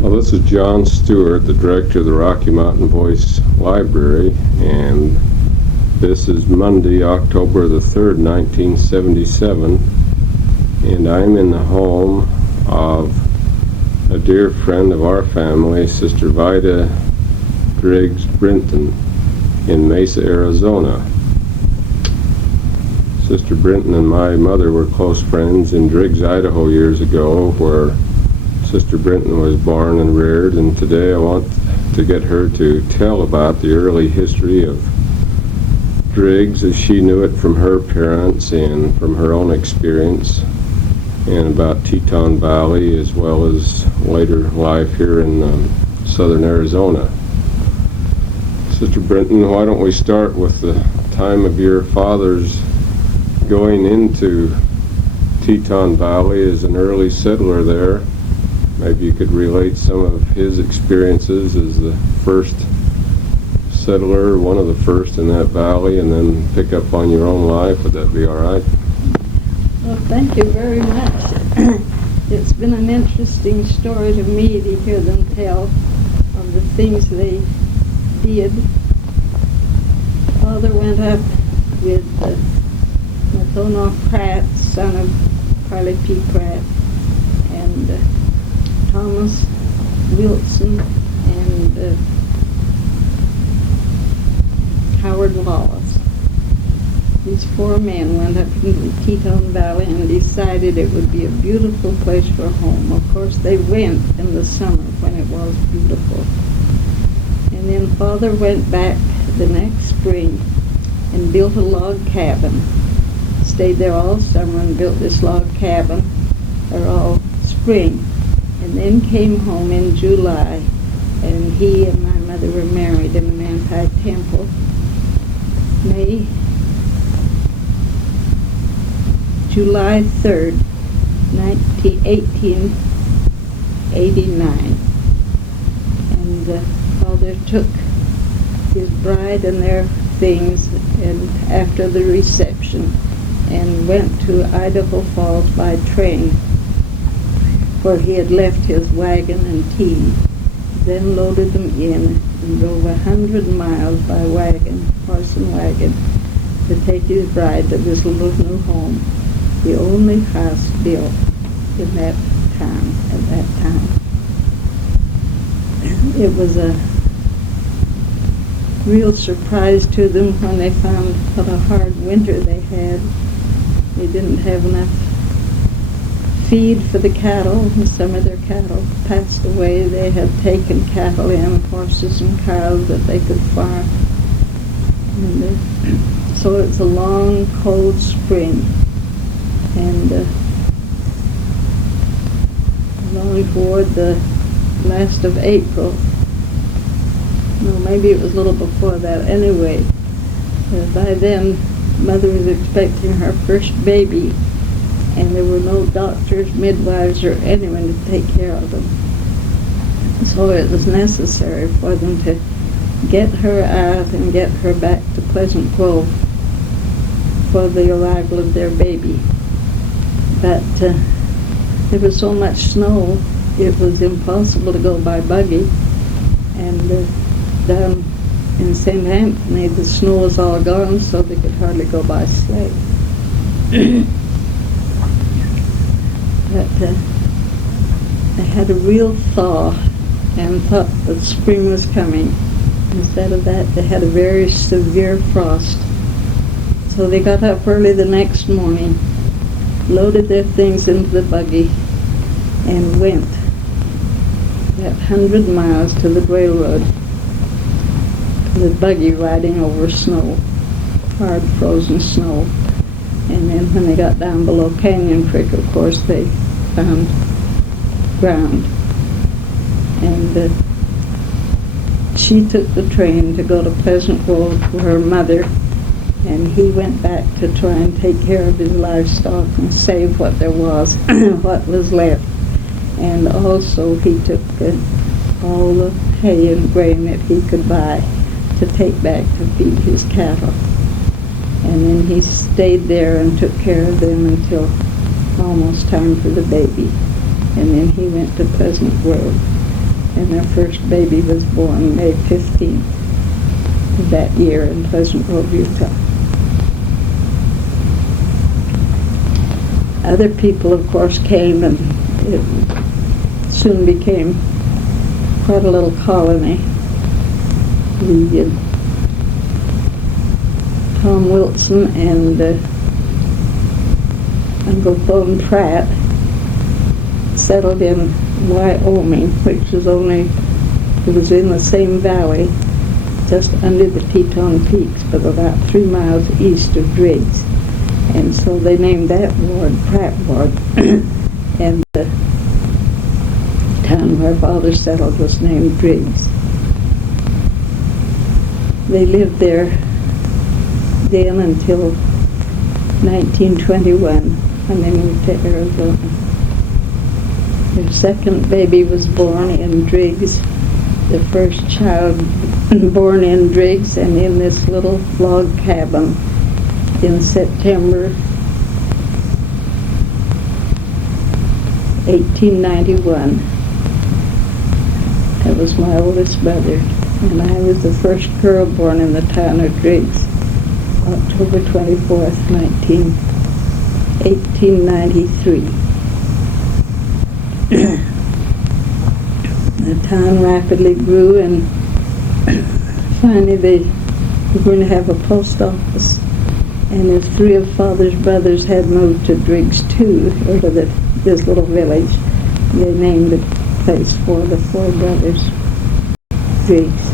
Well, this is John Stewart, the director of the Rocky Mountain Voice Library, and this is Monday, October the 3rd, 1977, and I'm in the home of a dear friend of our family, Sister Vida Driggs Brinton in Mesa, Arizona. Sister Brinton and my mother were close friends in Driggs, Idaho years ago, where Sister Brinton was born and reared, and today I want to get her to tell about the early history of Driggs as she knew it from her parents and from her own experience, and about Teton Valley as well as later life here in southern Arizona. Sister Brinton, why don't we start with the time of your father's going into Teton Valley as an early settler there. Maybe you could relate some of his experiences as the first settler, one of the first in that valley, and then pick up on your own life. Would that be all right? Well, thank you very much. It's been an interesting story to me to hear them tell of the things they did. Father went up with Nathaniel Pratt, son of Carly P. Pratt, and Thomas Wilson and Howard Wallace. These four men went up into the Teton Valley and decided it would be a beautiful place for a home. Of course, they went in the summer when it was beautiful. And then Father went back the next spring and built a log cabin. Stayed there all summer and built this log cabin, or all spring. And then came home in July, and he and my mother were married in the Manti Temple. July 3rd, 1889. And Father took his bride and their things and after the reception and went to Idaho Falls by train, where he had left his wagon and team, then loaded them in and drove 100 miles by wagon, horse and wagon, to take his bride to this little new home, the only house built in that town at that time. It was a real surprise to them when they found what a hard winter they had. They didn't have enough feed for the cattle, and some of their cattle passed away. They had taken cattle in, horses and cows that they could farm. And so it's a long, cold spring. And long toward the last of April, no, maybe it was a little before that. Anyway, by then, Mother was expecting her first baby, and there were no doctors, midwives, or anyone to take care of them. So it was necessary for them to get her out and get her back to Pleasant Grove for the arrival of their baby. But there was so much snow, it was impossible to go by buggy. And down in St. Anthony, the snow was all gone, so they could hardly go by sleigh. But they had a real thaw and thought that spring was coming. Instead of that, they had a very severe frost. So they got up early the next morning, loaded their things into the buggy, and went that 100 miles to the railroad, the buggy riding over snow, hard frozen snow. And then when they got down below Canyon Creek, of course, they found ground. And she took the train to go to Pleasant Grove for her mother, and he went back to try and take care of his livestock and save what there was, what was left. And also he took all the hay and grain that he could buy to take back to feed his cattle. And then he stayed there and took care of them until almost time for the baby. And then he went to Pleasant Grove. and their first baby was born May 15th of that year in Pleasant Grove, Utah. Other people, of course, came, and it soon became quite a little colony. Tom Wilson and Uncle Thorne Pratt settled in Wyoming, which was it was in the same valley, just under the Teton Peaks, but about 3 miles east of Driggs. And so they named that ward Pratt Ward, and the town where Father settled was named Driggs. They lived there then until 1921, when they moved to Arizona. Their second baby was born in Driggs, the first child born in Driggs and in this little log cabin in September 1891. That was my oldest brother, and I was the first girl born in the town of Driggs, October 24th, 1893. The town rapidly grew, and finally they were going to have a post office. And if 3 of Father's brothers had moved to Driggs too, or to this little village, they named the place for the 4 brothers Driggs.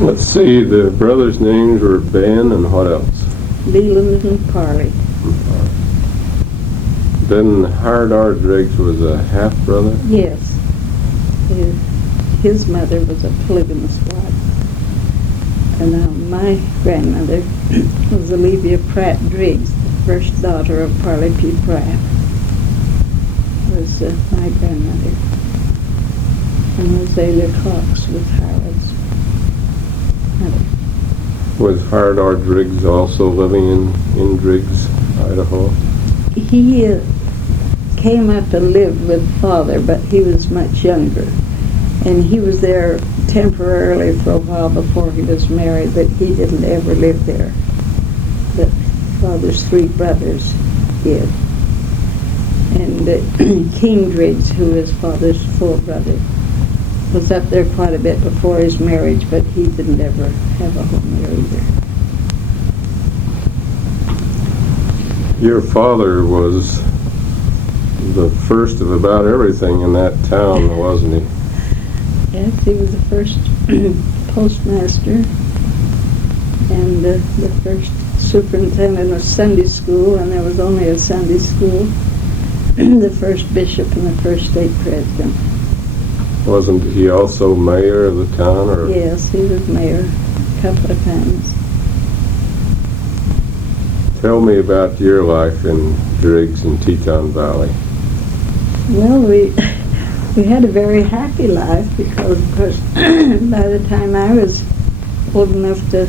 Let's see, the brothers' names were Ben and what else? Leland and Parley. Ben Hardar Driggs was a half-brother? Yes. His mother was a polygamous wife. And my grandmother was Olivia Pratt Driggs, the first daughter of Parley P. Pratt, was my grandmother. And Rosalia Cox was Harold's mother. Was Hardar Driggs also living in Driggs, Idaho? He came up and lived with Father, but he was much younger. And he was there temporarily for a while before he was married, but he didn't ever live there. But Father's 3 brothers did. And King Driggs, who is Father's full brother, was up there quite a bit before his marriage, but he didn't ever have a home there either. Your father was the first of about everything in that town, wasn't he? Yes, he was the first postmaster and the first superintendent of Sunday school, and there was only a Sunday school, the first bishop and the first stake president. Wasn't he also mayor of the town? Or? Yes, he was mayor a couple of times. Tell me about your life in Driggs and Teton Valley. Well, we had a very happy life because, of course, by the time I was old enough to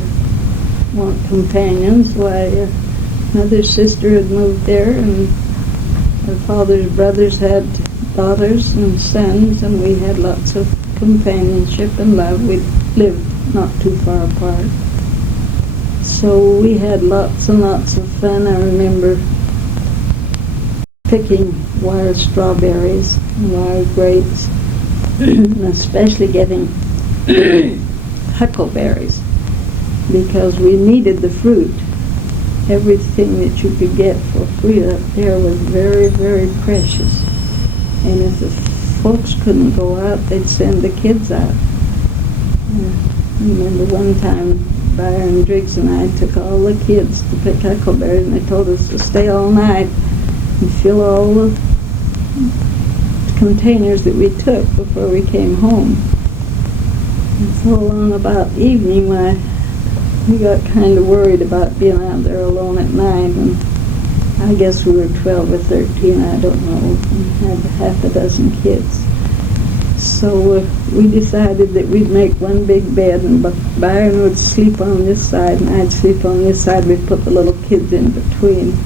want companions, why, Mother's sister had moved there, and her father's brothers had daughters and sons, and we had lots of companionship and love. We lived not too far apart. So we had lots and lots of fun. I remember picking wild strawberries and wild grapes, and especially getting huckleberries, because we needed the fruit. Everything that you could get for free up there was very, very precious. And if the folks couldn't go out, they'd send the kids out. I remember one time Byron Driggs and I took all the kids to pick huckleberries, and they told us to stay all night and fill all the containers that we took before we came home. And so along about evening, we got kind of worried about being out there alone at night, and I guess we were 12 or 13, I don't know, and had half a dozen kids. So we decided that we'd make one big bed, and Byron would sleep on this side and I'd sleep on this side. We'd put the little kids in between.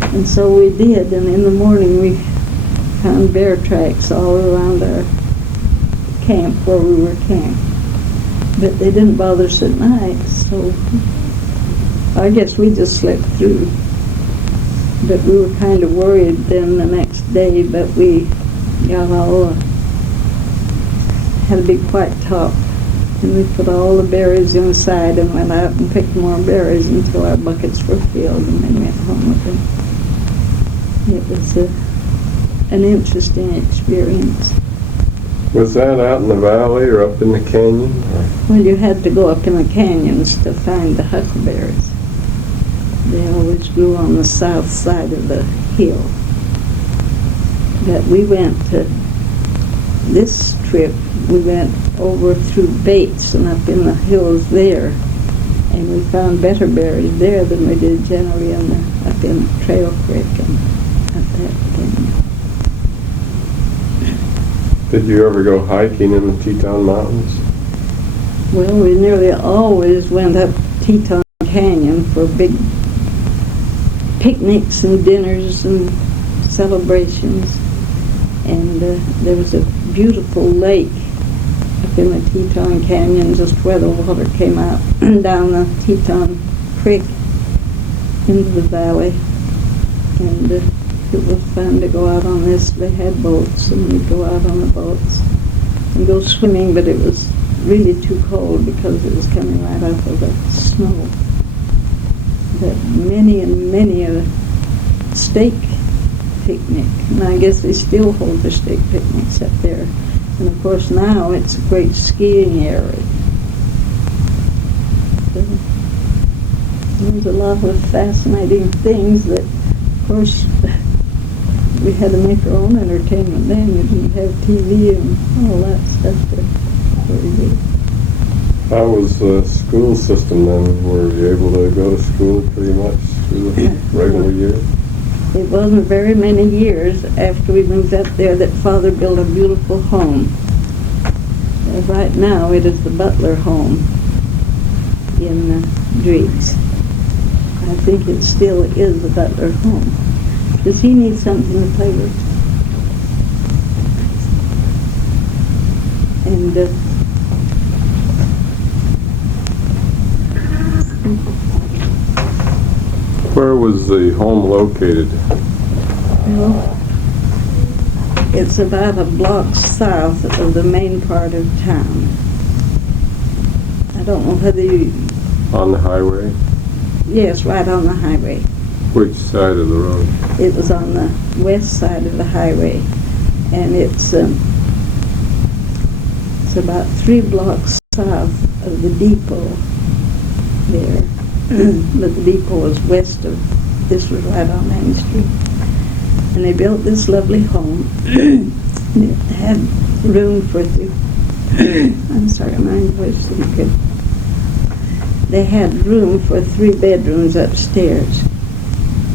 And so we did, and in the morning we found bear tracks all around our camp where we were camped. But they didn't bother us at night, so I guess we just slept through. But we were kind of worried then the next day, but we got all, had a big white top, and we put all the berries inside and went out and picked more berries until our buckets were filled, and then went home with them. It was an interesting experience. Was that out in the valley or up in the canyon? Or? Well, you had to go up in the canyons to find the huckleberries. They always grew on the south side of the hill. But we went to this trip, we went over through Bates and up in the hills there, and we found better berries there than we did generally up in Trail Creek and up that canyon. Did you ever go hiking in the Teton Mountains? Well, we nearly always went up Teton Canyon for big picnics and dinners and celebrations. And there was a beautiful lake up in the Teton Canyon, just where the water came out down the Teton Creek into the valley. And it was fun to go out on this. They had boats, and we'd go out on the boats and go swimming, but it was really too cold because it was coming right off of the snow. But many and many a steak picnic, and I guess they still hold the steak picnics up there. And of course now it's a great skiing area. So there's a lot of fascinating things that, of course, we had to make our own entertainment then. We didn't have TV and all that stuff to do. How was the school system then? Were you able to go to school pretty much through the regular year? It wasn't very many years after we moved up there that Father built a beautiful home. Right now it is the Butler home in Driggs. I think it still is the Butler home. Does he need something to play with? And Where was the home located? well, it's about a block south of the main part of town. I don't know whether you... On the highway? Yes, right on the highway. Which side of the road? It was on the west side of the highway, and it's about 3 blocks south of the depot there. But the depot was west of, this was right on Main Street. And they built this lovely home. It had room for I'm sorry, my voice isn't good. They had room for 3 bedrooms upstairs.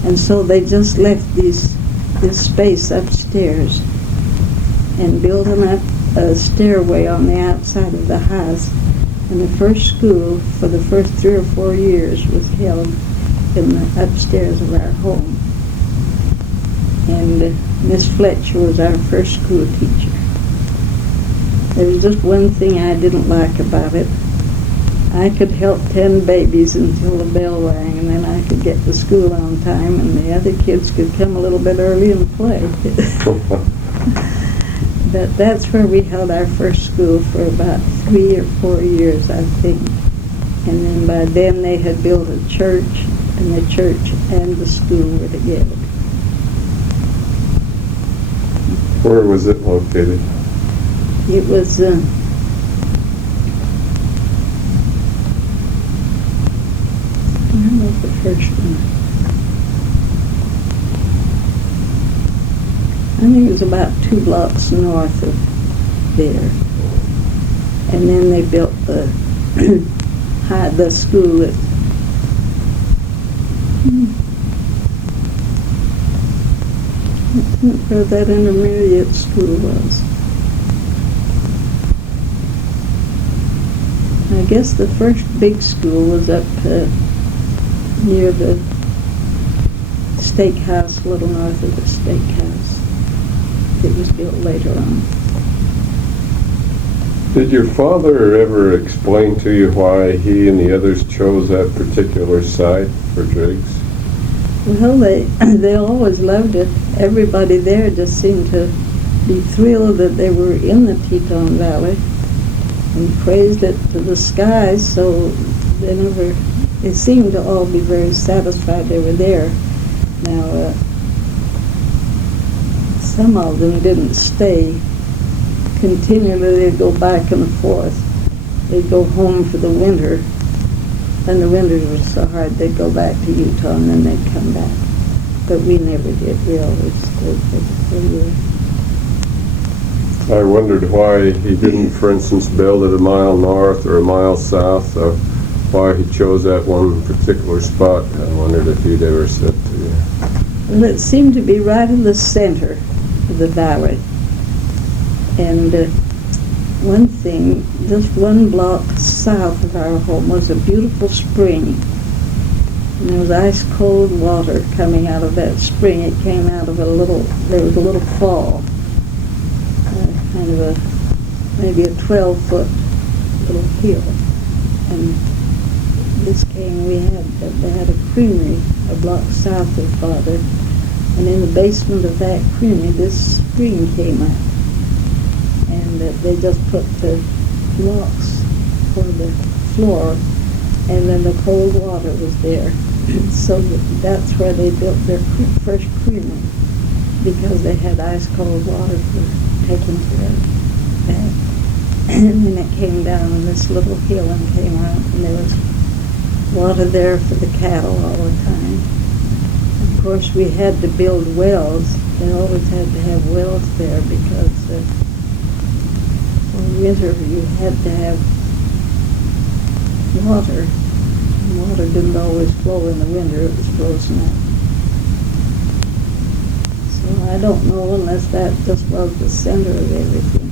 And so they just left this space upstairs and built a stairway on the outside of the house. And the first school for the first 3 or 4 years was held in the upstairs of our home. And Miss Fletcher was our first school teacher. There was just one thing I didn't like about it. I could help 10 babies until the bell rang, and then I could get to school on time, and the other kids could come a little bit early and play. But that's where we held our first school for about 3 or 4 years, I think. And then by then they had built a church, and the church and the school were together. Where was it located? It was where was the first one? I think it was about 2 blocks north of there. And then they built the school at where that intermediate school was. I guess the first big school was up near the steakhouse, a little north of the steakhouse. It was built later on. Did your father ever explain to you why he and the others chose that particular site for Driggs? Well, they always loved it. Everybody there just seemed to be thrilled that they were in the Teton Valley and praised it to the skies, so they seemed to all be very satisfied they were there. Now, some of them didn't stay. Continually they'd go back and forth. They'd go home for the winter, and the winters were so hard they'd go back to Utah and then they'd come back. But we never did. We always stayed for the full year. I wondered why he didn't, for instance, build it a mile north or a mile south, or why he chose that one particular spot. I wondered if he'd ever said to you. Well, it seemed to be right in the center of the valley. And one thing, just one block south of our home was a beautiful spring. And there was ice cold water coming out of that spring. It came out of there was a little fall. Kind of maybe a 12-foot little hill. And they had a creamery a block south of Father. And in the basement of that creamery, this spring came up. And they just put the blocks for the floor, and then the cold water was there. So that's where they built their first creamery, because they had ice cold water for taking care of that. And then it came down on this little hill and came out, and there was water there for the cattle all the time. Of course, we had to build wells. They always had to have wells there because in winter you had to have water. And water didn't always flow in the winter. It was frozen up. So I don't know unless that just was the center of everything.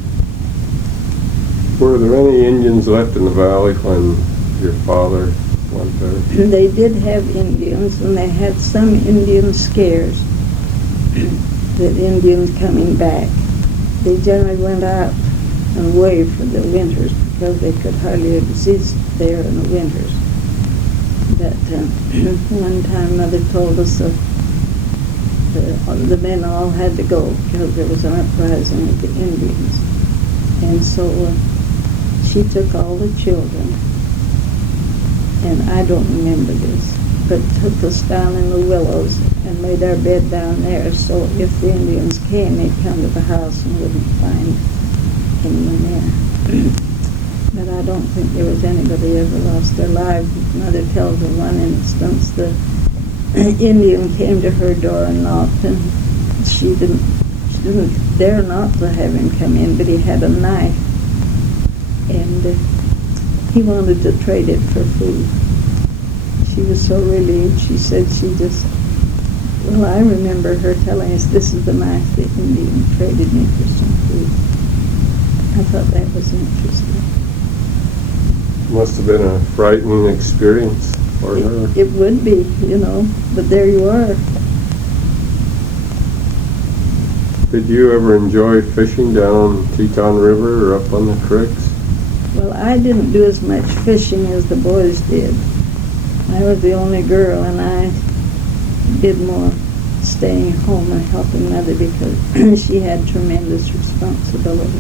Were there any Indians left in the valley when your father went there? They did have Indians, and they had some Indian scares, the Indians coming back. They generally went out and away for the winters because they could hardly exist there in the winters. But one time Mother told us that the men all had to go because there was an uprising of the Indians. And so she took all the children, and I don't remember this, but took us down in the willows and laid our bed down there, so if the Indians came, they'd come to the house and wouldn't find anyone there. But I don't think there was anybody ever lost their lives. Mother tells of one instance, the Indian came to her door and knocked, and she didn't dare not to have him come in, but he had a knife, and he wanted to trade it for food. She was so relieved. She said I remember her telling us, this is the knife the Indian traded me for some food. I thought that was interesting. Must have been a frightening experience for her. It would be, but there you are. Did you ever enjoy fishing down Teton River or up on the creeks? Well, I didn't do as much fishing as the boys did. I was the only girl, and I did more staying home and helping Mother because she had tremendous responsibility.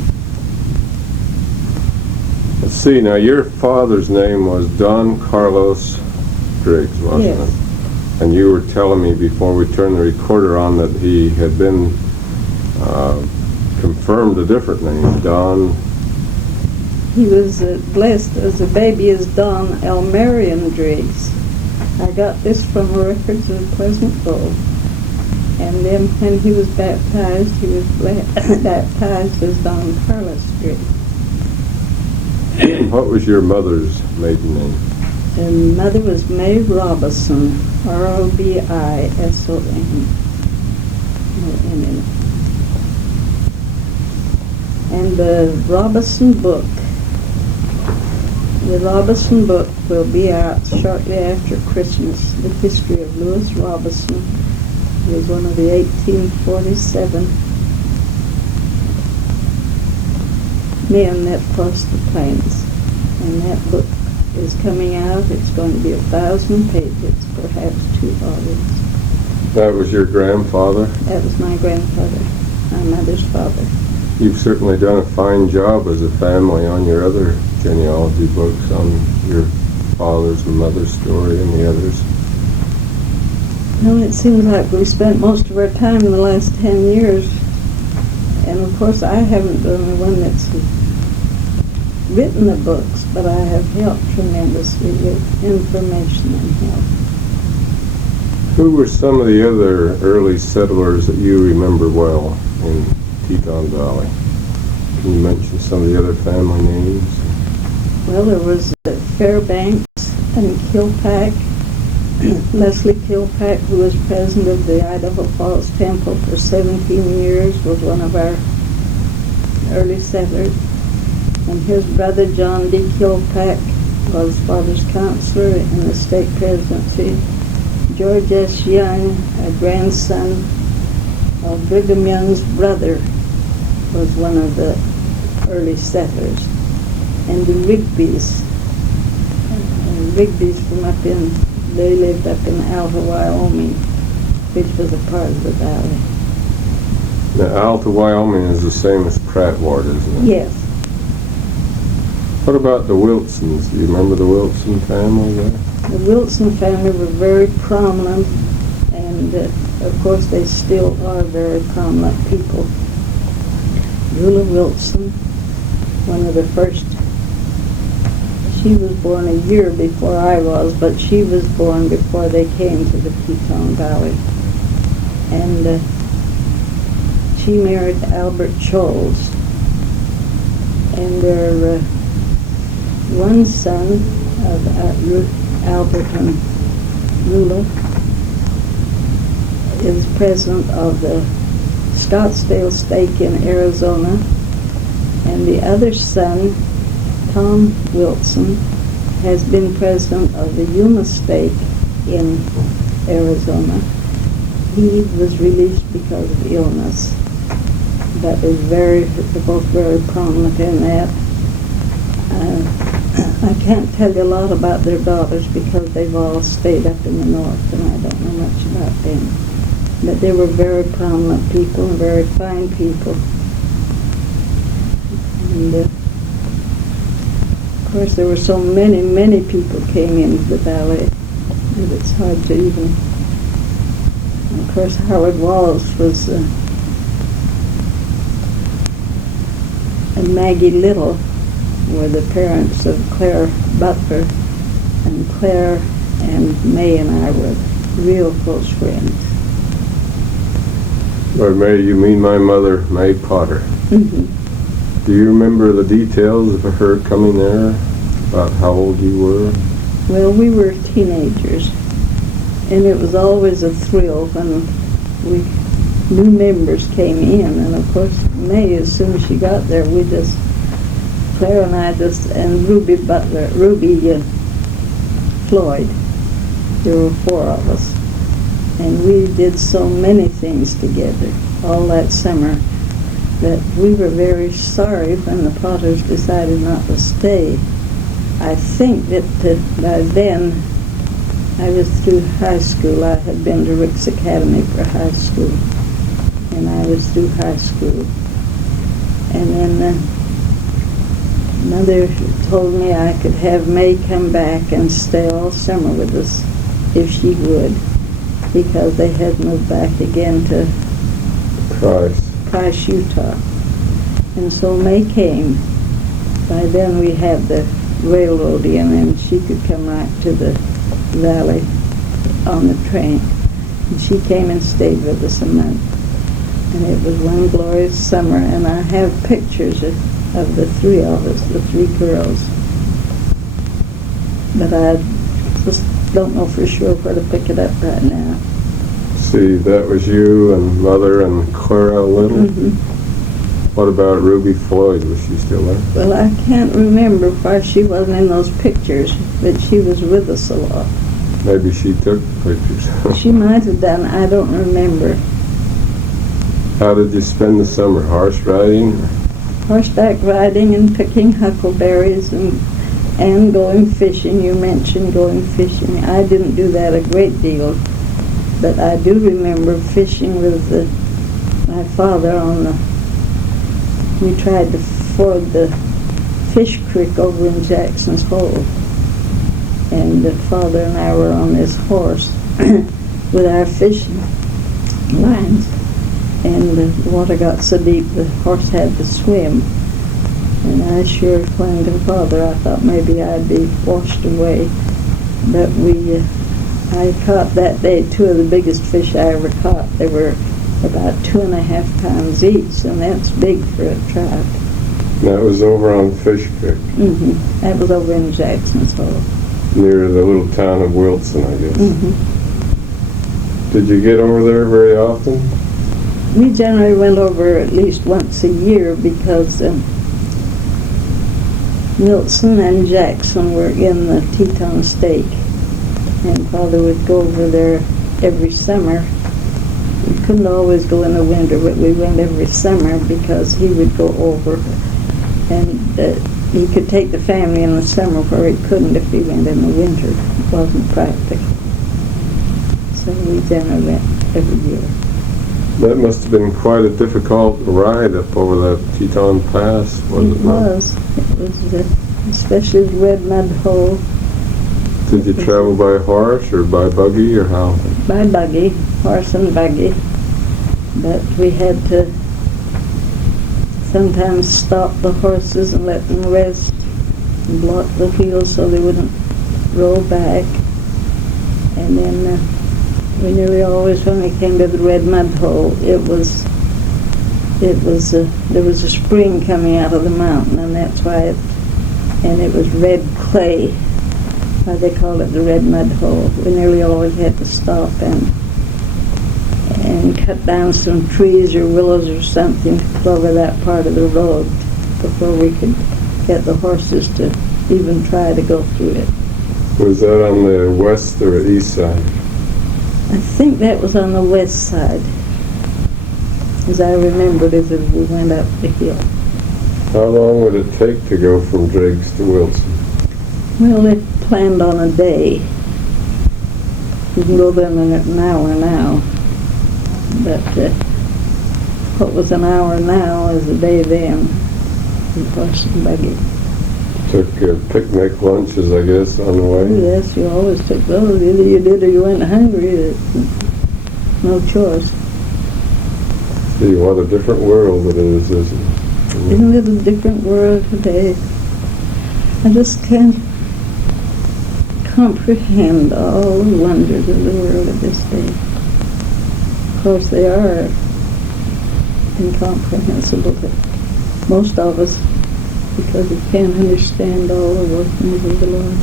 Let's see, now your father's name was Don Carlos Driggs, wasn't Yes. it? And you were telling me before we turned the recorder on that he had been confirmed a different name, Don. He was blessed as a baby as Don Elmarion Driggs. I got this from records of Pleasant Grove. And then when he was baptized, he was baptized as Don Carlos Driggs. What was your mother's maiden name? And Mother was May Robison, Robison. And the Robison book will be out shortly after Christmas. The history of Lewis Robison. He was one of the 1847 Men That Crossed the Plains. And that book is coming out. It's going to be 1,000 pages, perhaps 2 volumes. That was your grandfather? That was my grandfather, my mother's father. You've certainly done a fine job as a family on your other genealogy books, on your father's and mother's story and the others. Well, it seems like we spent most of our time in the last 10 years, and of course I haven't been the one that's written the books, but I have helped tremendously with information and help. Who were some of the other early settlers that you remember well in Teton Valley? Can you mention some of the other family names? Well, there was Fairbanks and Kilpack. Leslie Kilpack, who was president of the Idaho Falls Temple for 17 years, was one of our early settlers. And his brother, John D. Kilpack, was father's counselor in the state presidency. George S. Young, a grandson of Brigham Young's brother, was one of the early settlers. And the Rigbys from up in, they lived up in Alta, Wyoming, which was a part of the valley. Now, Alta, Wyoming is the same as Pratt-Ward, isn't it? Yes. What about the Wilsons? Do you remember the Wilson family there? The Wilson family were very prominent, and of course they still are very prominent people. Rula Wilson, one of the first, she was born a year before I was, but she was born before they came to the Teton Valley. And she married Albert Scholes. And their one son of Albert and Rula is president of the Scottsdale Stake in Arizona, and the other son, Tom Wilson, has been president of the Yuma Stake in Arizona. He was released because of illness, but they're both very prominent in that. I can't tell you a lot about their daughters because they've all stayed up in the north, and I don't know much about them. But they were very prominent people and very fine people. And of course there were so many people came into the valley that it's hard to even. And of course Howard Wallace was and Maggie Little were the parents of Claire Butler, and Claire and May and I were real close friends. By May, you mean my mother, May Potter. Mm-hmm. Do you remember the details of her coming there, about how old you were? Well, we were teenagers, and it was always a thrill when new members came in, and of course May, as soon as she got there, Claire and I and Ruby Floyd, there were 4 of us, and we did so many things together all that summer that we were very sorry when the Potters decided not to stay. I think that by then I was through high school. I had been to Rick's Academy for high school, and I was through high school. And then Mother told me I could have May come back and stay all summer with us if she would, because they had moved back again to Price, Utah. And so May came. By then we had the railroad in, and she could come right to the valley on the train. And she came and stayed with us a month. And it was one glorious summer, and I have pictures of the 3 of us, the 3 girls. But I just don't know for sure where to pick it up right now. See, that was you and Mother and Clara Little? Mm-hmm. What about Ruby Floyd? Was she still there? Well, I can't remember why she wasn't in those pictures, but she was with us a lot. Maybe she took pictures. She might have done, I don't remember. How did you spend the summer? Horse riding? horseback riding and picking huckleberries and going fishing. You mentioned going fishing. I didn't do that a great deal, but I do remember fishing with my father we tried to ford the fish creek over in Jackson's Hole. And the father and I were on this horse with our fishing lines. And the water got so deep the horse had to swim. And I sure clung to Father. I thought maybe I'd be washed away. But I caught that day 2 of the biggest fish I ever caught. They were about 2.5 pounds each, and that's big for a trout. That was over on Fish Creek. Mm-hmm. That was over in Jackson's Hole. Near the little town of Wilson, I guess. Mm-hmm. Did you get over there very often? We generally went over at least once a year because Wilson and Jackson were in the Teton Stake, and Father would go over there every summer. We couldn't always go in the winter, but we went every summer because he would go over, and he could take the family in the summer where he couldn't if he went in the winter. It wasn't practical. So we generally went every year. That must have been quite a difficult ride up over that Teton Pass, wasn't it? It was, especially the Red Mud Hole. Did you travel by horse or by buggy or how? By buggy, horse and buggy. But we had to sometimes stop the horses and let them rest and block the wheels so they wouldn't roll back. And then we nearly always, when we came to the Red Mud Hole, there was a spring coming out of the mountain, and that's why and it was red clay, why they called it the Red Mud Hole. We nearly always had to stop and cut down some trees or willows or something to put over that part of the road before we could get the horses to even try to go through it. Was that on the west or east side? I think that was on the west side, as I remembered as we went up the hill. How long would it take to go from Driggs to Wilson? Well, they planned on a day. You can go there in an hour now, but what was an hour now is a day then, in horse and buggy. Took picnic lunches, I guess, on the way? Yes, you always took those. Either you did or you went hungry. No choice. See, what a different world it is, isn't it? Isn't it a different world today? I just can't comprehend all the wonders of the world of this day. Of course, they are incomprehensible to most of us, because we can't understand all the workings of the Lord.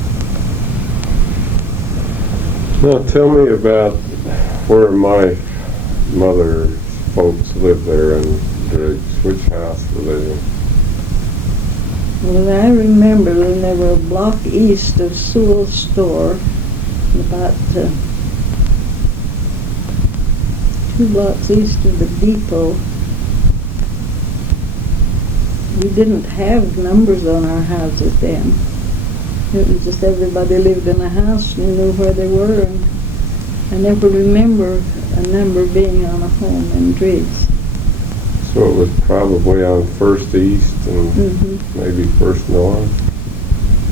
Now tell me about where my mother's folks lived there in Driggs. Which house were they in? Well, I remember when they were a block east of Sewell's store, about 2 blocks east of the depot. We didn't have numbers on our houses then. It was just everybody lived in a house and you knew where they were, and I never remember a number being on a home in Driggs. So it was probably on First East and maybe First North?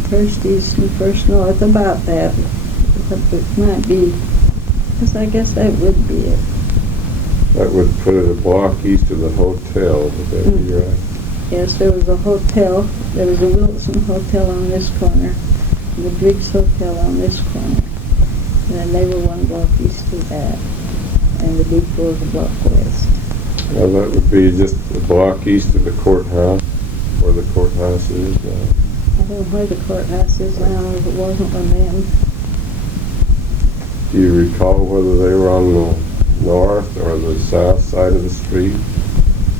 First East and First North, about that. It might be, because I guess that would be it. That would put it a block east of the hotel, would that be right? Yes, there was a hotel. There was a Wilson Hotel on this corner, and the Driggs Hotel on this corner. And then they were 1 block east of that, and the depot was a block west. Well, that would be just a block east of the courthouse, where the courthouse is now. I don't know where the courthouse is now, if it wasn't one then. Do you recall whether they were on the north or the south side of the street?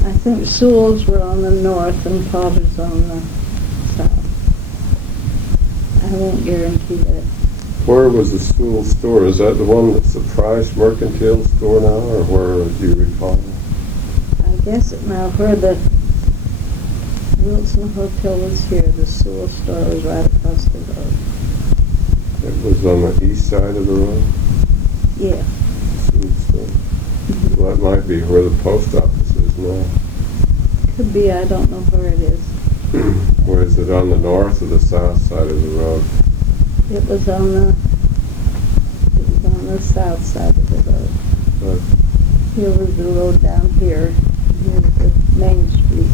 I think Sewell's were on the north and Potter's on the south. I won't guarantee that. Where was the Sewell store? Is that the one that's the Price Mercantile store now, or where do you recall? I guess it now where the Wilson Hotel was here. The Sewart store was right across the road. It was on the east side of the road? Yeah. Well, that might be where the post office is now. Could be. I don't know where it is. Or is it on the north or the south side of the road? It was on the south side of the road. But Here was the road down here. Here's the main street.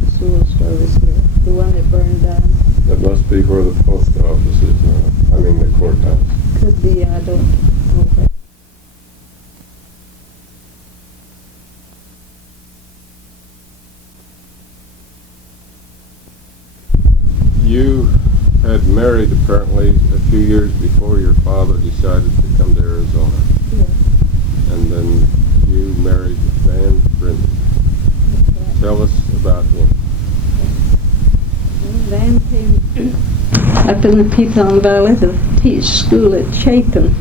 The Sewell store was here. The one that burned down. that must be where the post office is now. I mean, the courthouse. Could be. I don't know where. You had married apparently a few years before your father decided to come to Arizona. Yeah. And then you married Van Brinton. Tell us about him. Van came up in the Teton Valley to teach school at Chapin.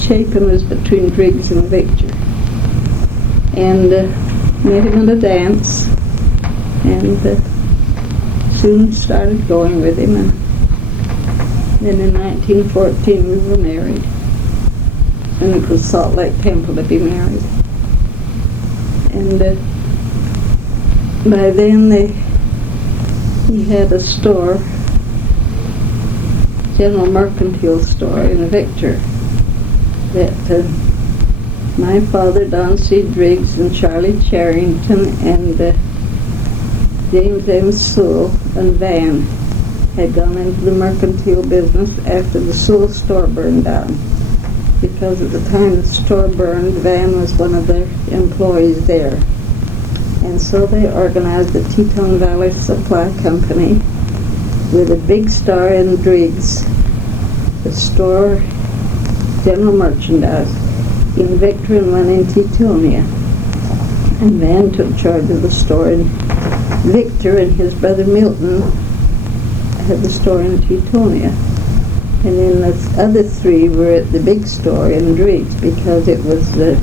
Chapin was between Driggs and Victor. And met him at a dance. And soon started going with him. And then in 1914 we were married. And it was Salt Lake Temple to be married. And by then he had a store, general mercantile store in Victor, that my father, Don C. Driggs, and Charlie Charrington, and James M. Sewell and Van had gone into the mercantile business after the Sewell store burned down. Because at the time the store burned, Van was one of the employees there. And so they organized the Teton Valley Supply Company with a big star in Driggs, the store general merchandise in Victor and one in Tetonia. And Van took charge of the store in Victor, and his brother Milton had the store in Tetonia. And then the other three were at the big store in Driggs because it was it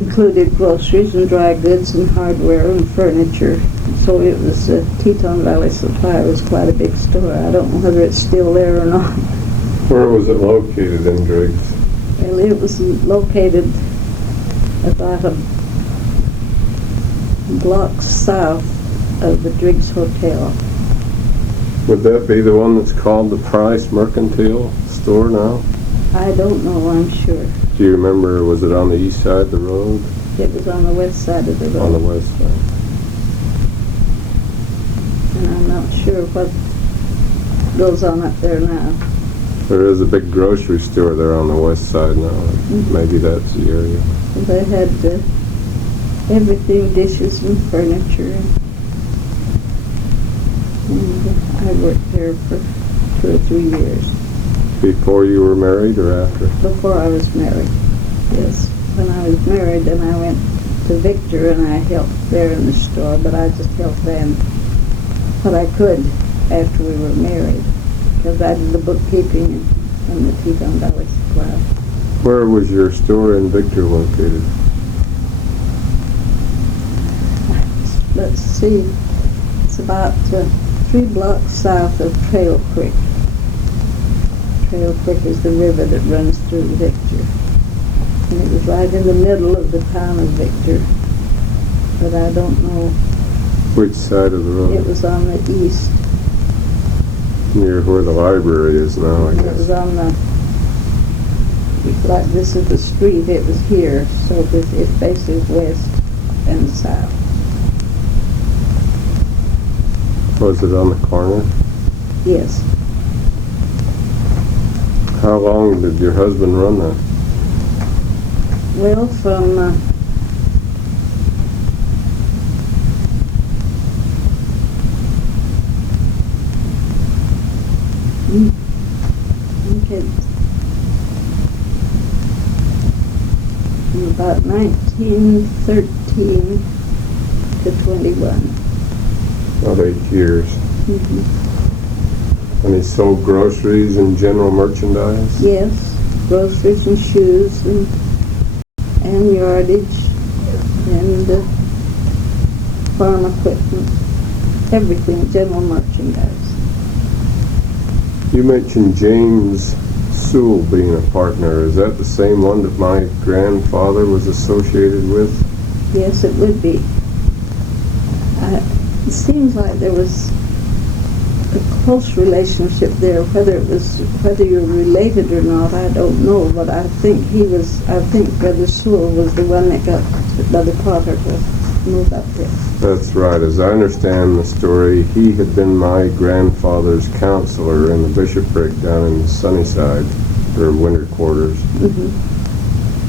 included groceries and dry goods and hardware and furniture. So it was Teton Valley Supply. It was quite a big store. I don't know whether it's still there or not. Where was it located in Driggs? Well, it was located about a block south of the Driggs Hotel. Would that be the one that's called the Price Mercantile Store now? I don't know, I'm sure. Do you remember, was it on the east side of the road? It was on the west side of the road. On the west side. And I'm not sure what goes on up there now. There is a big grocery store there on the west side now. Maybe that's the area. They had everything, dishes and furniture. And I worked there for 2 or 3 years. Before you were married or after? Before I was married, yes. When I was married, then I went to Victor and I helped there in the store, but I just helped them what I could after we were married, because I did the bookkeeping and the Teton Valley Supply. Where was your store in Victor located? Let's see, it's about 3 blocks south of Trail Creek. Trail Creek is the river that runs through Victor. And it was right in the middle of the town of Victor. But I don't know. Which side of the road? It was on the east. Near where the library is now, I It guess. was on the, like this is the street, it was here. So it's basically west and south. Was it on the corner? Yes. How long did your husband run that? Well, from okay, from about 1913 to 21. About 8 years. Mm-hmm. And he sold groceries and general merchandise? Yes, groceries and shoes and yardage and farm equipment. everything, general merchandise. You mentioned James Sewell being a partner. Is that the same one that my grandfather was associated with? Yes, it would be. It seems like there was a close relationship there. Whether you're related or not, I don't know. But I think Brother Sewell was the one that got Brother Potter to move up there. That's right. As I understand the story, he had been my grandfather's counselor in the bishopric down in Sunnyside for winter quarters. Mm-hmm.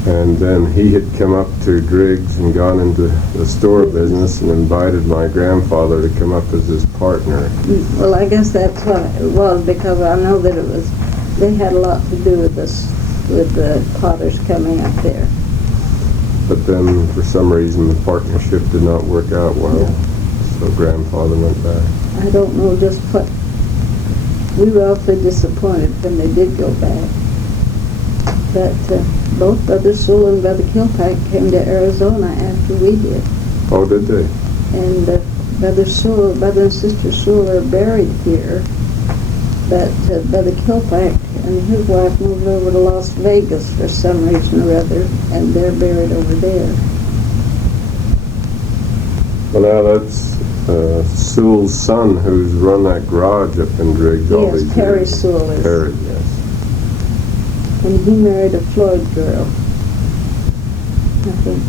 And then he had come up to Driggs and gone into the store business and invited my grandfather to come up as his partner. Well, I guess that's what it was, because I know that they had a lot to do with this, with the Potters coming up there. But then, for some reason, the partnership did not work out well. No. So grandfather went back. I don't know just what. We were awfully disappointed when they did go back. But both Brother Sewell and Brother Kilpack came to Arizona after we did. Oh, did they? And Brother and Sister Sewell are buried here. But Brother Kilpack and his wife moved over to Las Vegas for some reason or other, and they're buried over there. Well, now that's Sewell's son who's run that garage up in Driggs all these Yes, Terry years. Sewell is. Terry, yes. And he married a Floyd girl, I think.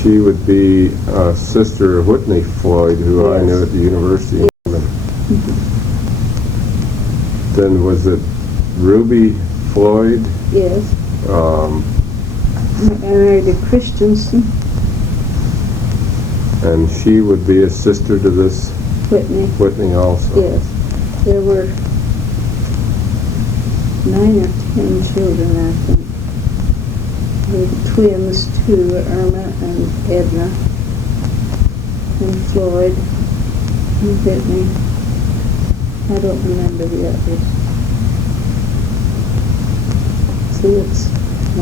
She would be sister of Whitney Floyd, who I Yes. knew at the University of Maryland. Mm-hmm. Then was it Ruby Floyd? Yes. Married a Christensen, And she would be a sister to this Whitney also. Yes. There were 9 or 10 children, I think. There were twins, too, Irma and Edna, and Floyd, and Whitney. I don't remember the others. See, it's a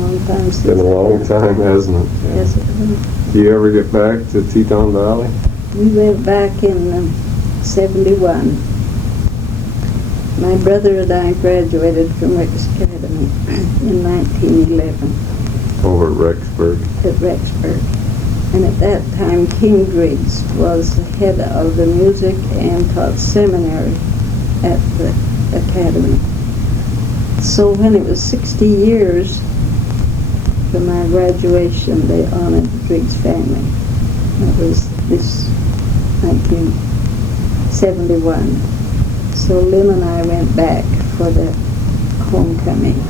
long time since. It's been a long time, hasn't it? Yeah. Yes, it has. Do you ever get back to Teton Valley? We went back in 71. My brother and I graduated from Ricks Academy in 1911 Over at Rexburg. at Rexburg. And at that time, King Driggs was the head of the music and taught seminary at the academy. So when it was 60 years from my graduation, they honored the Driggs family. That was this 1971. So Lynn and I went back for the homecoming,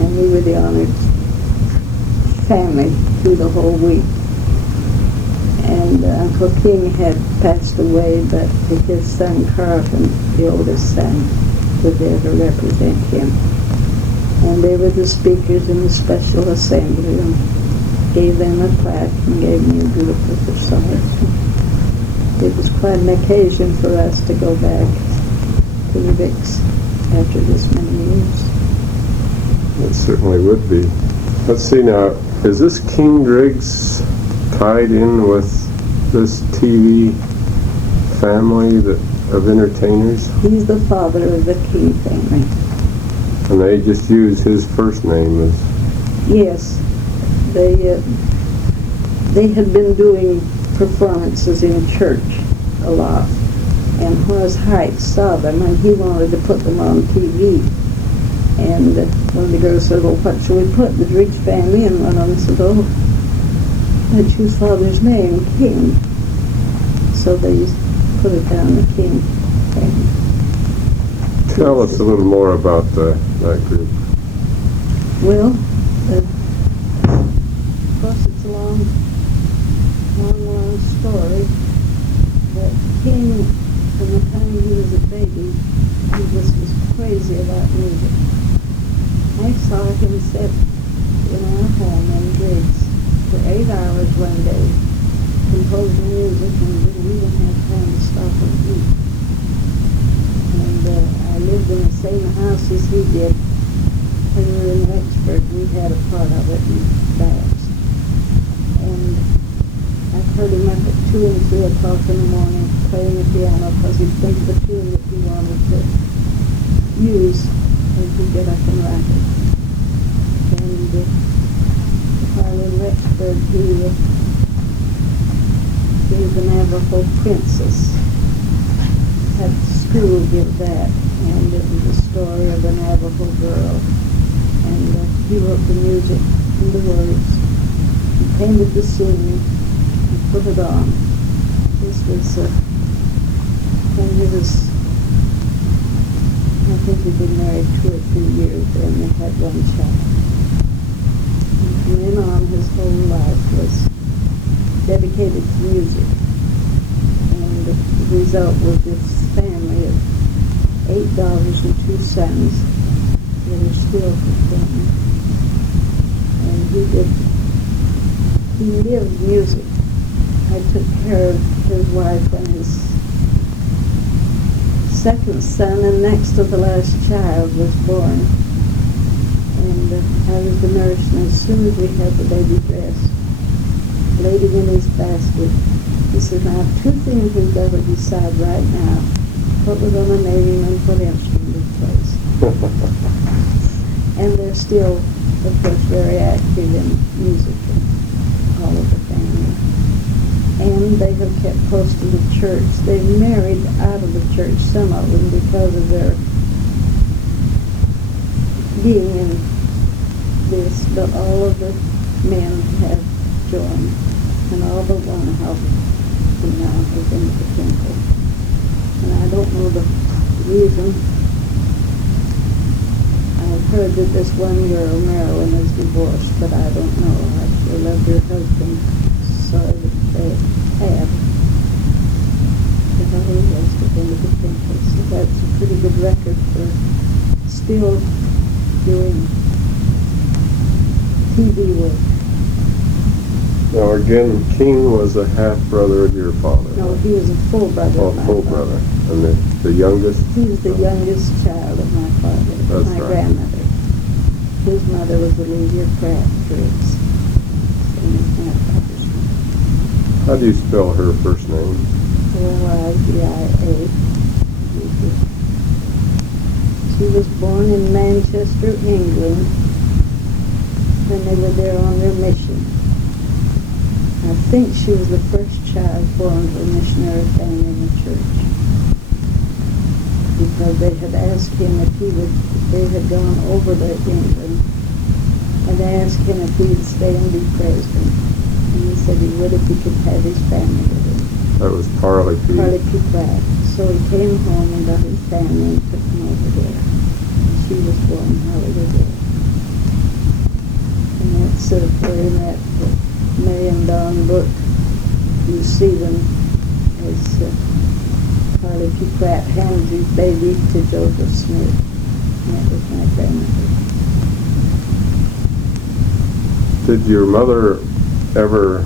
and we were the honored family through the whole week. And Uncle King had passed away, but his son Carlton, the oldest son, was there to represent him. And they were the speakers in the special assembly, and gave them a plaque and gave me a beautiful facade. It was quite an occasion for us to go back to the Vicks after this many years. It certainly would be. Let's see now, is this King Driggs tied in with this TV family of entertainers? He's the father of the King family. And they just use his first name as... Yes, they had been doing performances in church a lot. And Horace Height saw them, and he wanted to put them on TV. And one of the girls said, well, what shall we put? The Driggs family? And one of them said, oh, I choose Father's name, King. So they put it down, the King family. Tell us a little more about that group. Well, of course it's a long story. But King, from the time he was a baby, he just was crazy about music. I saw him sit in our home in Driggs for 8 hours one day, composing music, and didn't even have time to stop and eat. And I lived in the same house as he did. When we were in Rexburg, we had a part of it in Bass. And I've heard him up at 2 and 3 o'clock in the morning playing the piano because he'd think of a tune that he wanted to use and he'd get up and write it. And while in Lexford, he gave the Navajo Princess. Had school give that, and it was a story of a Navajo girl. And he wrote the music and the words. He painted the scene and put it on. This was when he was, I think he'd been married 2 or 3 years, and they had 1 child. And from then on, his whole life was dedicated to music. And the result was this family of 8 daughters and 2 sons that are still performing. And he lived music. I took care of his wife when his second son and next to the last child was born. And I was the nurse, and as soon as we had the baby dressed, laid him in his basket, he said, "Now, 2 things we've got to decide right now. What we're going to name him and what instrument he plays." And they're still, of course, very active in music, and all of the family. And they have kept close to the church. They married out of the church, some of them, because of their being in this, but all of the men have joined, and all but one of them now is in the temple. And I don't know the reason. I've heard that this one girl, Marilyn, is divorced, but I don't know. I sure loved her husband. Sorry that they have. But all the rest have been to the temple. So that's a pretty good record for still doing TV work. Now again, King was a half-brother of your father. No, he was a full brother Oh, of my full father. brother. And the youngest? He was the youngest child of my father, That's my right. grandmother. His mother was Olivia Pratt Driggs. And his grandfather's name. How do you spell her first name? Livia. She was born in Manchester, England, when they were there on their mission. I think she was the first child born to a missionary family in the church, because they had asked him if he would, they had gone over to England, and they asked him if he would stay and be president. And he said he would if he could have his family with him. That was Parley P. Parley P. Pratt. So he came home and got his family and took them over there. And she was born while they were there. And that's where in that Marion Dawn book, you see them as Parley P. Pratt hands his baby to Joseph Smith. And that was my grandmother. Did your mother ever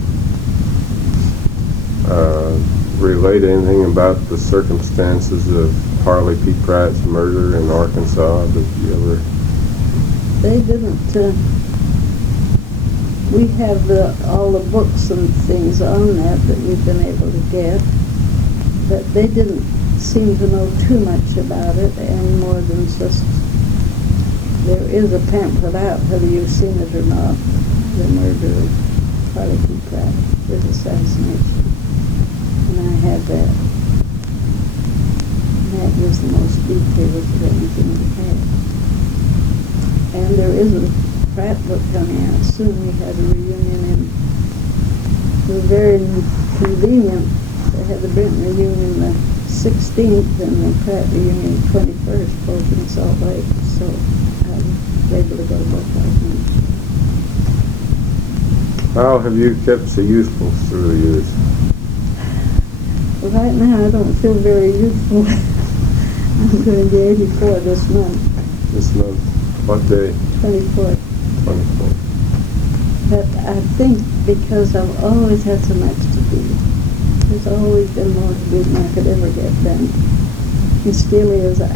relate anything about the circumstances of Parley P. Pratt's murder in Arkansas? Did you ever? They didn't. We have all the books and things on that we've been able to get, but they didn't seem to know too much about it, and more than just, there is a pamphlet out, whether you've seen it or not, the murder of Parley P. Pratt, his assassination. And I had that. And that was the most detailed of anything we had. And there is a Pratt book coming out soon. We had a reunion, and it was very convenient. They had the Brinton reunion the 16th and the Pratt reunion the 21st, both in Salt Lake. So I was able to go to both of them. How have you kept so youthful through the years? Well, right now I don't feel very youthful. I'm going to be 84 this month. This month? What day? 24th. 24. But I think because I've always had so much to do, there's always been more to do than I could ever get done. It still is. I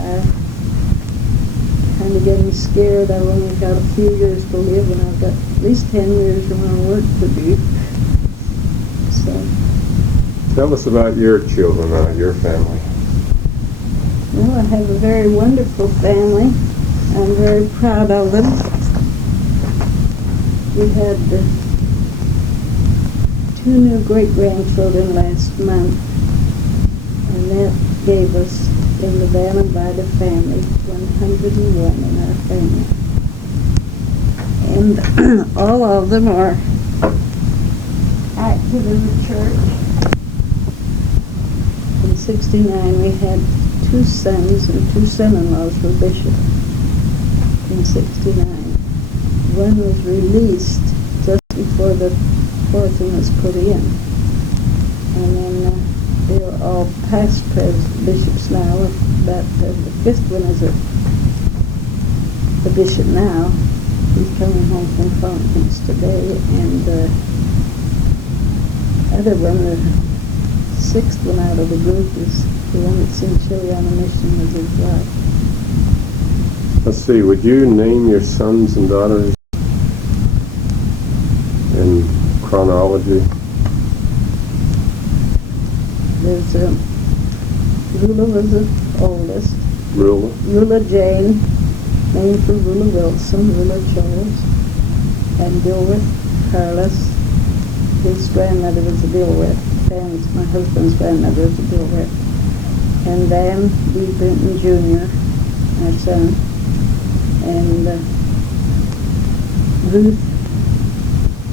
kind of getting scared. I've only got a few years to live, and I've got at least 10 years of my work to do. So Tell us about your children, your family. Well, I have a very wonderful family. I'm very proud of them. We had 2 new great-grandchildren last month, and that gave us, in the Van and Vida family, 101 in our family. And all of them are active in the church. In '69 we had 2 sons and 2 son-in-laws were bishop. In '69. One was released just before the 4th one was put in. And then they were all past bishops now. But the 5th one is a bishop now. He's coming home from conference today. And the other one, the 6th one out of the group, is the one that's in Chile on a mission with his wife. Let's see, would you name your sons and daughters in chronology? There's Rula was the oldest. Rula? Rula Jane, named for Rula Wilson, Rula Charles, and Dilworth Carlos. His grandmother was a Dilworth. My husband's grandmother was a Dilworth. And then B. Brinton Jr., our son, and Ruth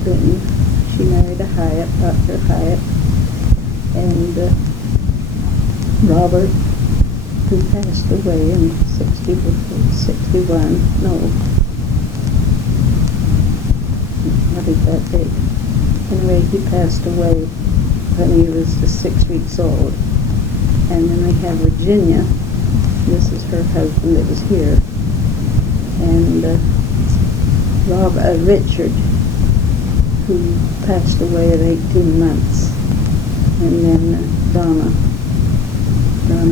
Brinton. She married a Hyatt, Dr. Hyatt, and Robert, who passed away in 61. No, not exact date. Anyway, he passed away when he was just 6 weeks old. And then we have Virginia. This is her husband that was here. And Richard, who passed away at 18 months. And then Donna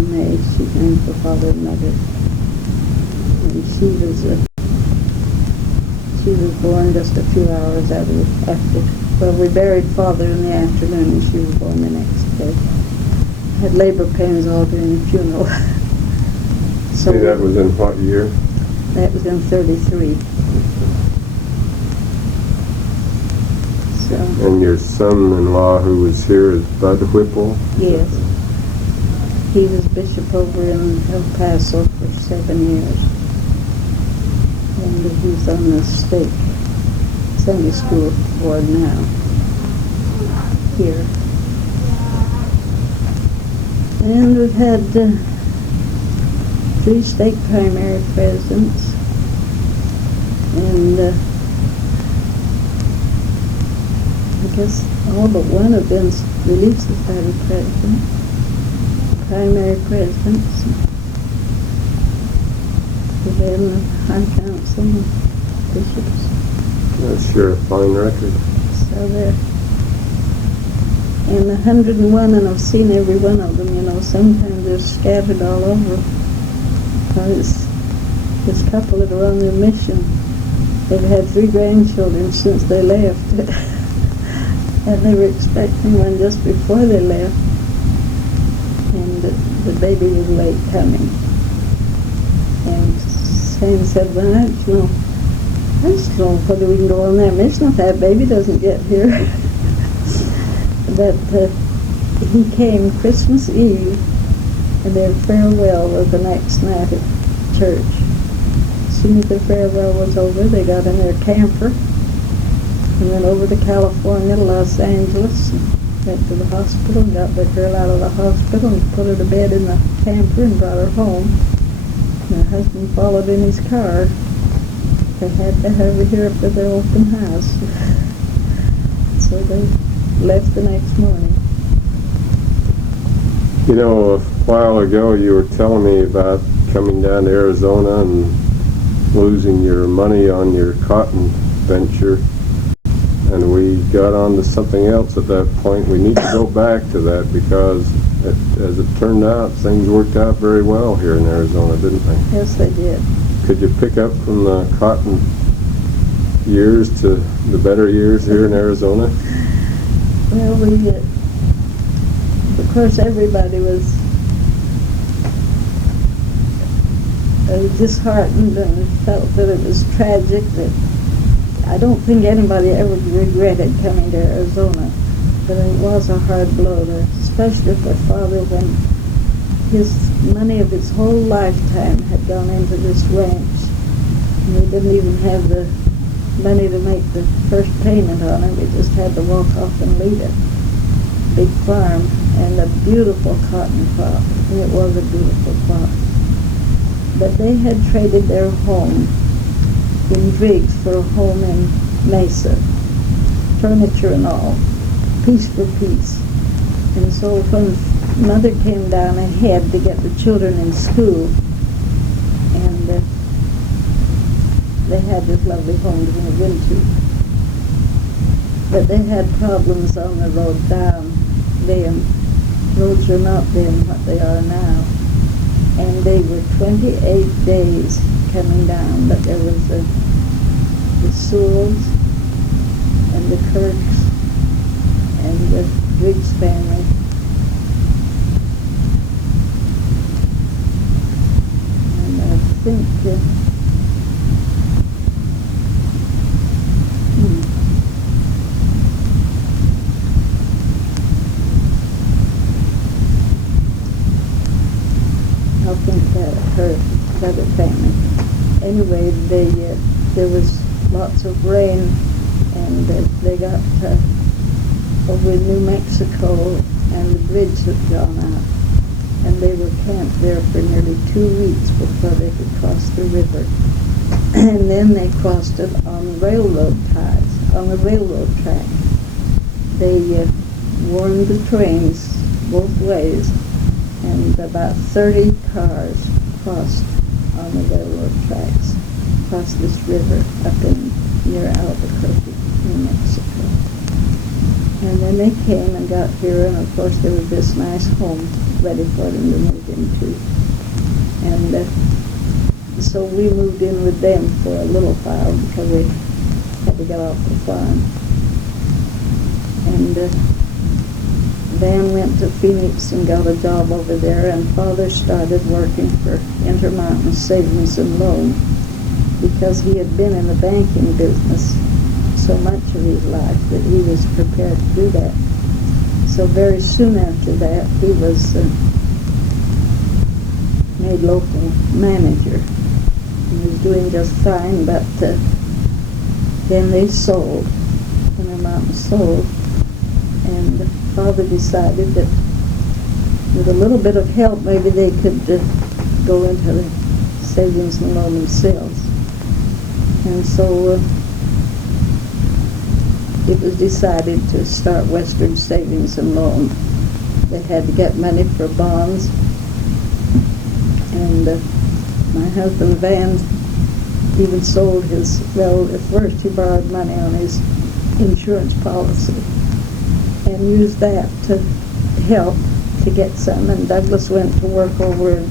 May, she's named for father and mother. And she was born just a few hours after. Well, we buried father in the afternoon, and she was born the next day. Had labor pains all during the funeral. So See, that was in what year? That was in 33. So. And your son-in-law who was here is Bud Whipple? Yes. He was bishop over in El Paso for 7 years. And he's on the state Sunday school board now. Here. And we've had 3 state primary presidents, and I guess all but one have been Relief Society president, primary presidents. We've had the High Council and bishops. That's sure a fine record. So they're and 101, and I've seen every one of them. Sometimes they're scattered all over. This couple that are on their mission, they've had 3 grandchildren since they left. And they were expecting one just before they left. And the baby was late coming. And Sam said, well, I just don't know whether we can go on that mission if that baby doesn't get here. But he came Christmas Eve, and their farewell was the next night at church. As soon as their farewell was over, they got in their camper and went over to California, to Los Angeles, and went to the hospital and got the girl out of the hospital and put her to bed in the camper and brought her home. And her husband followed in his car. They had to have her here for their open house. So they left the next morning. A while ago you were telling me about coming down to Arizona and losing your money on your cotton venture, and we got on to something else at that point. We need to go back to that because, as it turned out, things worked out very well here in Arizona, didn't they? Yes, they did. Could you pick up from the cotton years to the better years here in Arizona? Well, Of course, everybody was disheartened and felt that it was tragic. That I don't think anybody ever regretted coming to Arizona, but it was a hard blow, especially for Father when his money of his whole lifetime had gone into this ranch. And we didn't even have the money to make the first payment on it. We just had to walk off and leave it. Big farm and a beautiful cotton crop. And it was a beautiful crop. But they had traded their home in Driggs for a home in Mesa, furniture and all, piece for piece. And so when Mother came down ahead to get the children in school, and they had this lovely home to move into, but they had problems on the road down then. Roads are not then what they are now. And they were 28 days coming down, but there was the Sewarts and the Kirks and the Driggs family. And I think I think that her other family. Anyway, there was lots of rain, and they got over in New Mexico, and the bridge had gone out, and they were camped there for nearly 2 weeks before they could cross the river. And then they crossed it on railroad ties, on the railroad track. They warned the trains both ways, and about 30 cars crossed on the railroad tracks, across this river up in near Albuquerque, New Mexico. And then they came and got here, and of course there was this nice home ready for them to move into. And so we moved in with them for a little while because we had to get off the farm. And Van went to Phoenix and got a job over there, and Father started working for Intermountain Savings and Loan because he had been in the banking business so much of his life that he was prepared to do that. So very soon after that, he was made local manager. He was doing just fine, but then they sold. Intermountain sold, and Father decided that with a little bit of help, maybe they could go into the savings and loan themselves. And so it was decided to start Western Savings and Loan. They had to get money for bonds, and my husband Van even sold his, well, at first he borrowed money on his insurance policy and used that to help to get some. And Douglas went to work over in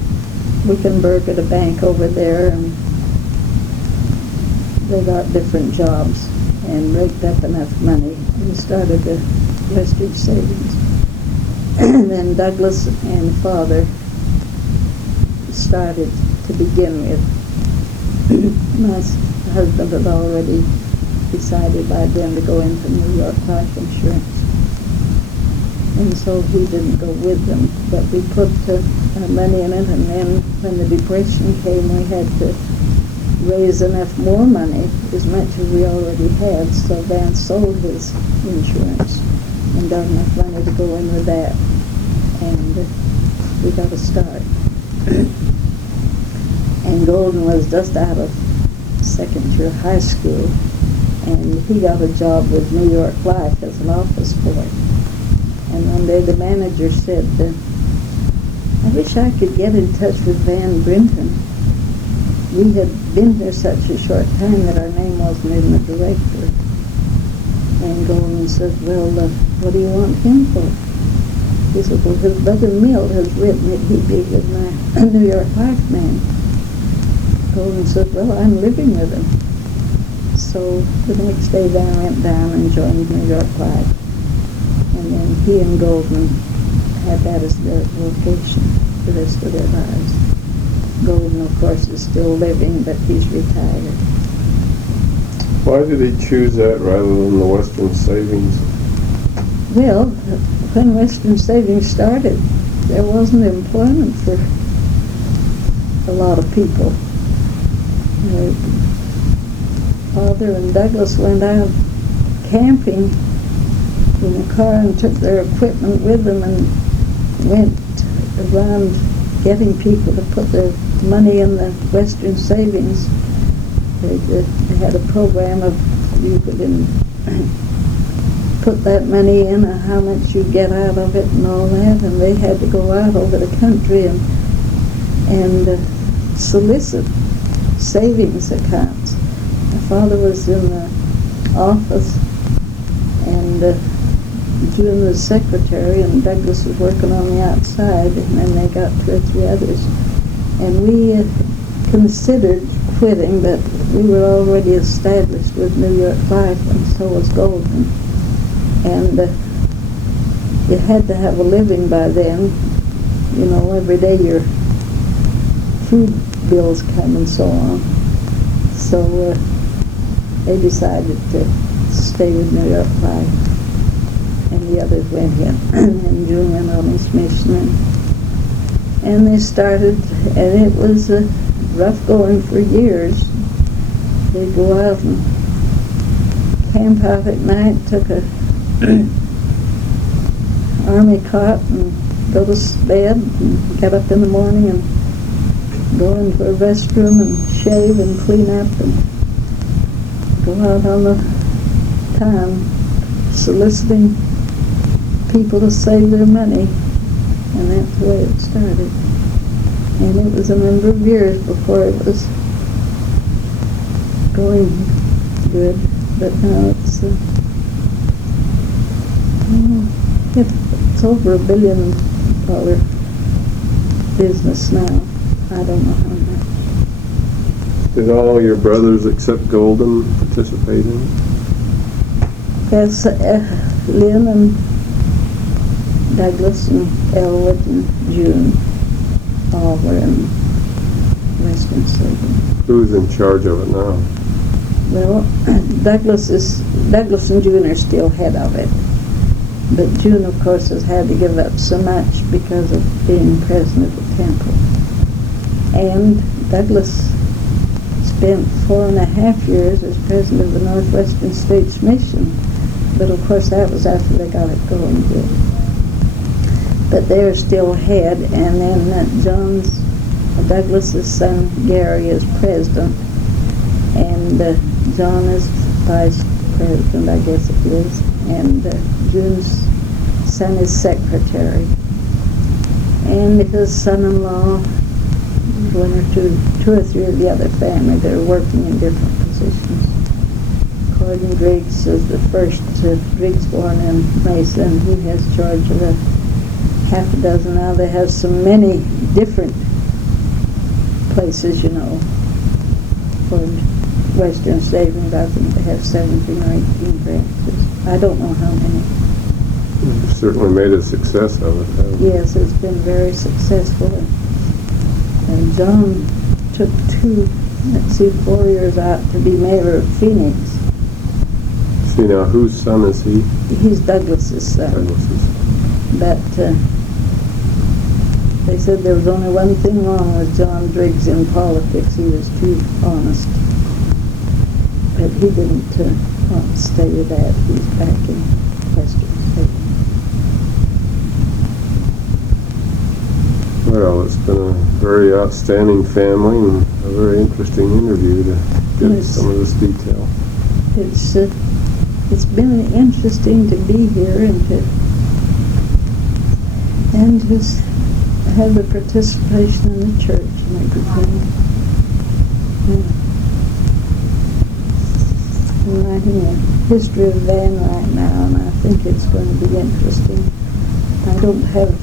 Wickenburg at a bank over there, and they got different jobs and raked up enough money and started the Western Savings. And then Douglas and Father started to begin with. My husband had already decided by then to go into New York life insurance, and so he didn't go with them, but we put our money in it. And then when the Depression came, we had to raise enough more money, as much as we already had, so Van sold his insurance and got enough money to go in with that, and we got a start. And Golden was just out of second year high school, and he got a job with New York Life as an office boy. And one day the manager said, I wish I could get in touch with Van Brinton. We had been here such a short time that our name wasn't in the directory. And Golden said, well, what do you want him for? He said, well, his brother Milt has written that he'd be with my New York Life man. Golden said, well, I'm living with him. So the next day Van went down and joined New York Life. And then he and Golden had that as their vocation the rest of their lives. Golden, of course, is still living, but he's retired. Why did he choose that rather than the Western Savings? Well, when Western Savings started, there wasn't employment for a lot of people. Father and Douglas went out camping in a car and took their equipment with them and went around getting people to put their money in the Western Savings. They had a program of you could put that money in and how much you get out of it and all that, and they had to go out over the country and solicit savings accounts. My father was in the office, and June was secretary, and Douglas was working on the outside, and then they got 2 or 3 others. And we considered quitting, but we were already established with New York Life, and so was Golden. And you had to have a living by then. You know, every day your food bills come and so on. So they decided to stay with New York Life, and the others went in. And June went on his mission. And they started, and it was rough going for years. They'd go out and camp out at night, took a army cot and go to bed and get up in the morning and go into a restroom and shave and clean up and go out on the town soliciting people to save their money. And that's the way it started. And it was a number of years before it was going good, but now it's over $1 billion business now. I don't know how much. Did all your brothers except Golden participate in it? Yes, Lynn and Douglas and Elwood and June all were in Western Savings. Who's in charge of it now? Well, Douglas and June are still head of it. But June, of course, has had to give up so much because of being president of the temple. And Douglas spent 4.5 years as president of the Northwestern States Mission. But of course that was after they got it going good. But they're still head, and then Douglas's son Gary is president, and John is vice president, I guess it is, and June's son is secretary. And his son-in-law, two or three of the other family, they're working in different positions. Gordon Driggs is the first Driggs born in Mesa, and he has charge of half a dozen now. They have so many different places, you know, for Western Savings. I think they have 17 or 18 branches. I don't know how many. You've certainly made a success of it, haven't you? Yes, it's been very successful. And John took 4 years out to be mayor of Phoenix. See, now, whose son is he? He's Douglas's son. Douglas's. But they said there was only one thing wrong with John Driggs in politics. He was too honest. But he didn't want to stay with that. He's back in Western State. Well, it's been a very outstanding family and a very interesting interview to get some of this detail. It's been interesting to be here and just have the participation in the church and everything. I'm writing a history of Van right now, and I think it's going to be interesting. I don't have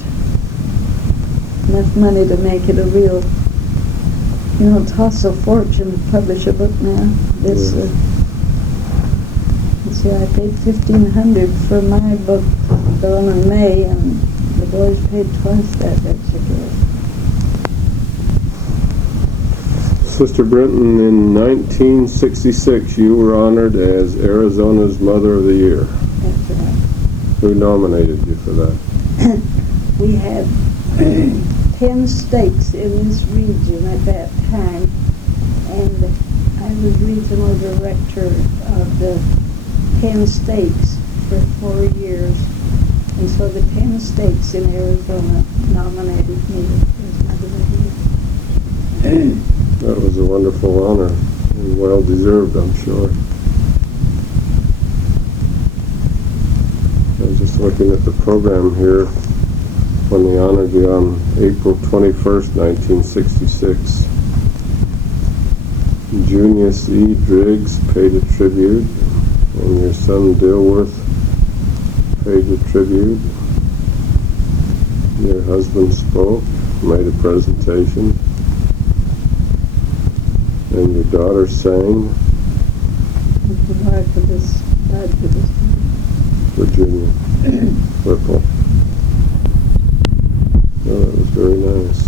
enough money to make it a real, it costs a fortune to publish a book now. This, I paid $1,500 for my book, Dawn in May, and the boys paid twice that as a girl. Sister Brinton, in 1966, you were honored as Arizona's Mother of the Year. That's right. Who nominated you for that? We had 10 states in this region at that time, and I was regional director of the 10 states for 4 years. And so the 10 states in Arizona nominated me as Mother of the Year. That was a wonderful honor, and well-deserved, I'm sure. I was just looking at the program here when they honored you on April 21st, 1966. Junius E. Driggs paid a tribute, and your son Dilworth paid a tribute. Your husband spoke, made a presentation, and your daughter sang. The wife of this died for this one. Virginia Whipple. Oh, that was very nice.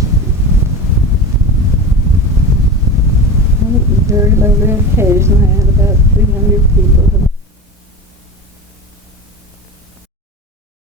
Well, it was a very lovely occasion. I had about 300 people.